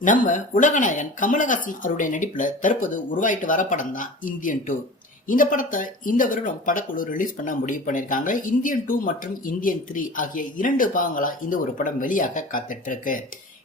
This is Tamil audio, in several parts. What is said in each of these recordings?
நம்ம உலகநாயகன் கமலஹாசன் அவருடைய நடிப்புல தற்போது உருவாயிட்டு வர படம் தான் இந்தியன் 2. இந்த படத்தை இந்த வருடம் படக்குழு ரிலீஸ் பண்ண முடிவு பண்ணிருக்காங்க. இந்தியன் 2 மற்றும் இந்தியன் 3 ஆகிய 2 பாகங்களா இந்த ஒரு படம் வெளியாக காத்துட்டு இருக்கு.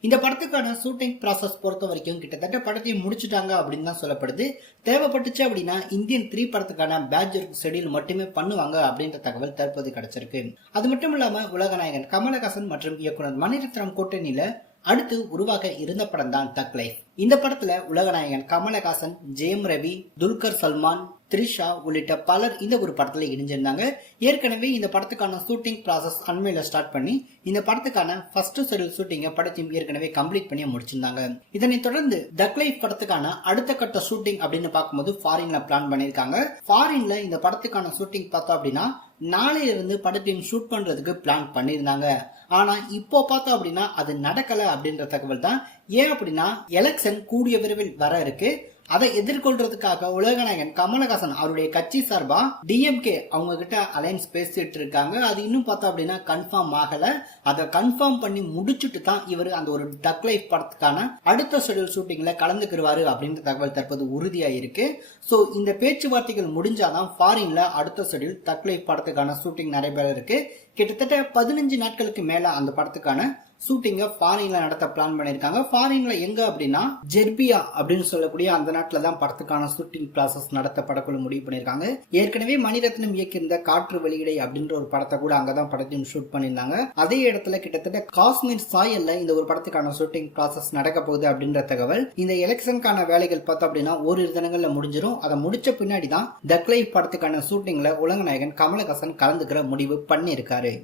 இந்த படத்துக்கான ஷூட்டிங் ப்ராசஸ் பொறுத்த வரைக்கும் கிட்டத்தட்ட படத்தையும் முடிச்சுட்டாங்க அப்படின்னு தான் சொல்லப்படுது. தேவைப்பட்டுச்சு அப்படின்னா இந்தியன் 3 படத்துக்கான பேட்ச் ஷெடியூல் மட்டுமே பண்ணுவாங்க அப்படின்ற தகவல் தற்போது கிடைச்சிருக்கு. அது மட்டும் இல்லாம உலகநாயகன் கமலஹாசன் மற்றும் இயக்குனர் மணிரத்னம் கூட்டணியில அடுத்து உருவாக இருந்த படம் தான் தக் லைஃப். இந்த படத்துல உலகநாயகன் கமலஹாசன், ஜெயம் ரவி, துல்கர் சல்மான், த்ரிஷா உள்ளிட்ட பலர் இந்த ஒரு படத்துல இணைஞ்சிருந்தாங்க. ஏற்கனவே இந்த படத்துக்கான ஷூட்டிங் ப்ராசஸ் அண்மையில ஸ்டார்ட் பண்ணி இந்த படத்துக்கான ஃபர்ஸ்ட் ஷெட்யூல் ஷூட்டிங்க படத்தையும் ஏற்கனவே கம்ப்ளீட் பண்ணி முடிச்சிருந்தாங்க. இதனைத் தொடர்ந்து தக் லைஃப் படத்துக்கான அடுத்த கட்ட ஷூட்டிங் அப்படின்னு பார்க்கும்போது ஃபாரின்ல பிளான் பண்ணிருக்காங்க. ஃபாரின்ல இந்த படத்துக்கான ஷூட்டிங் பார்த்தோம் அப்படின்னா நாளையில இருந்து படத்தையும் ஷூட் பண்றதுக்கு பிளான் பண்ணிருந்தாங்க. ஆனா இப்போ பார்த்தோம் அப்படின்னா அது நடக்கல அப்படின்ற தகவல் தான். ஏன் அப்படின்னா எலெக்ஷன் கூடிய விரைவில் வர இருக்கு. அதை எதிர்கொள்றதுக்காக உலகநாயகன் கமலஹாசன் அவருடைய கட்சி சார்பா டிஎம்கே அவங்க கிட்ட அலைன்ஸ் பேசிட்டு இருக்காங்க. அது இன்னும் பார்த்தோம் அப்படின்னா கன்ஃபார்ம் ஆகல. அதை கன்ஃபார்ம் பண்ணி முடிச்சுட்டு தான் இவர் அந்த ஒரு டக் லைஃப் படத்துக்கான அடுத்த ஷெட்யூல் ஷூட்டிங்ல கலந்துக்குருவாரு அப்படின்ற தகவல் தற்போது உறுதியா இருக்கு. சோ இந்த பேச்சுவார்த்தைகள் முடிஞ்சாதான் ஃபாரின்ல அடுத்த ஷெட்யூல் டக் லைஃப் படத்துக்கான ஷூட்டிங் நடைபெற இருக்கு. கிட்டத்தட்ட 15 நாட்களுக்கு மேல அந்த படத்துக்கான ஷூட்டிங்க ஃபாரின்ல நடத்த பிளான் பண்ணிருக்காங்க. ஃபாரின்ல எங்க அப்படின்னா ஜெர்பியா அப்படின்னு சொல்லக்கூடிய அந்த நாட்டுல தான் படத்துக்கான ஷூட்டிங் ப்ராசஸ் நடத்த படக்குழு முடிவு பண்ணிருக்காங்க. ஏற்கனவே மணிரத்னம் இயக்கியிருந்த காற்று வெளியிடை அப்படின்ற ஒரு படத்தை கூட அங்கதான் படத்தையும் ஷூட் பண்ணிருந்தாங்க. அதே இடத்துல கிட்டத்தட்ட காஷ்மீர் சாயல்ல இந்த ஒரு படத்துக்கான ஷூட்டிங் ப்ராசஸ் நடக்க போகுது அப்படின்ற தகவல். இந்த எலெக்ஷனுக்கான வேலைகள் பார்த்தோம் அப்படின்னா ஓரிரு தினங்கள்ல முடிஞ்சிடும். அதை முடிச்ச பின்னாடி தான் தக் லைஃப் படத்துக்கான ஷூட்டிங்ல உலகநாயகன் கமலஹாசன் கலந்துக்கிற முடிவு பண்ணிருக்காரு.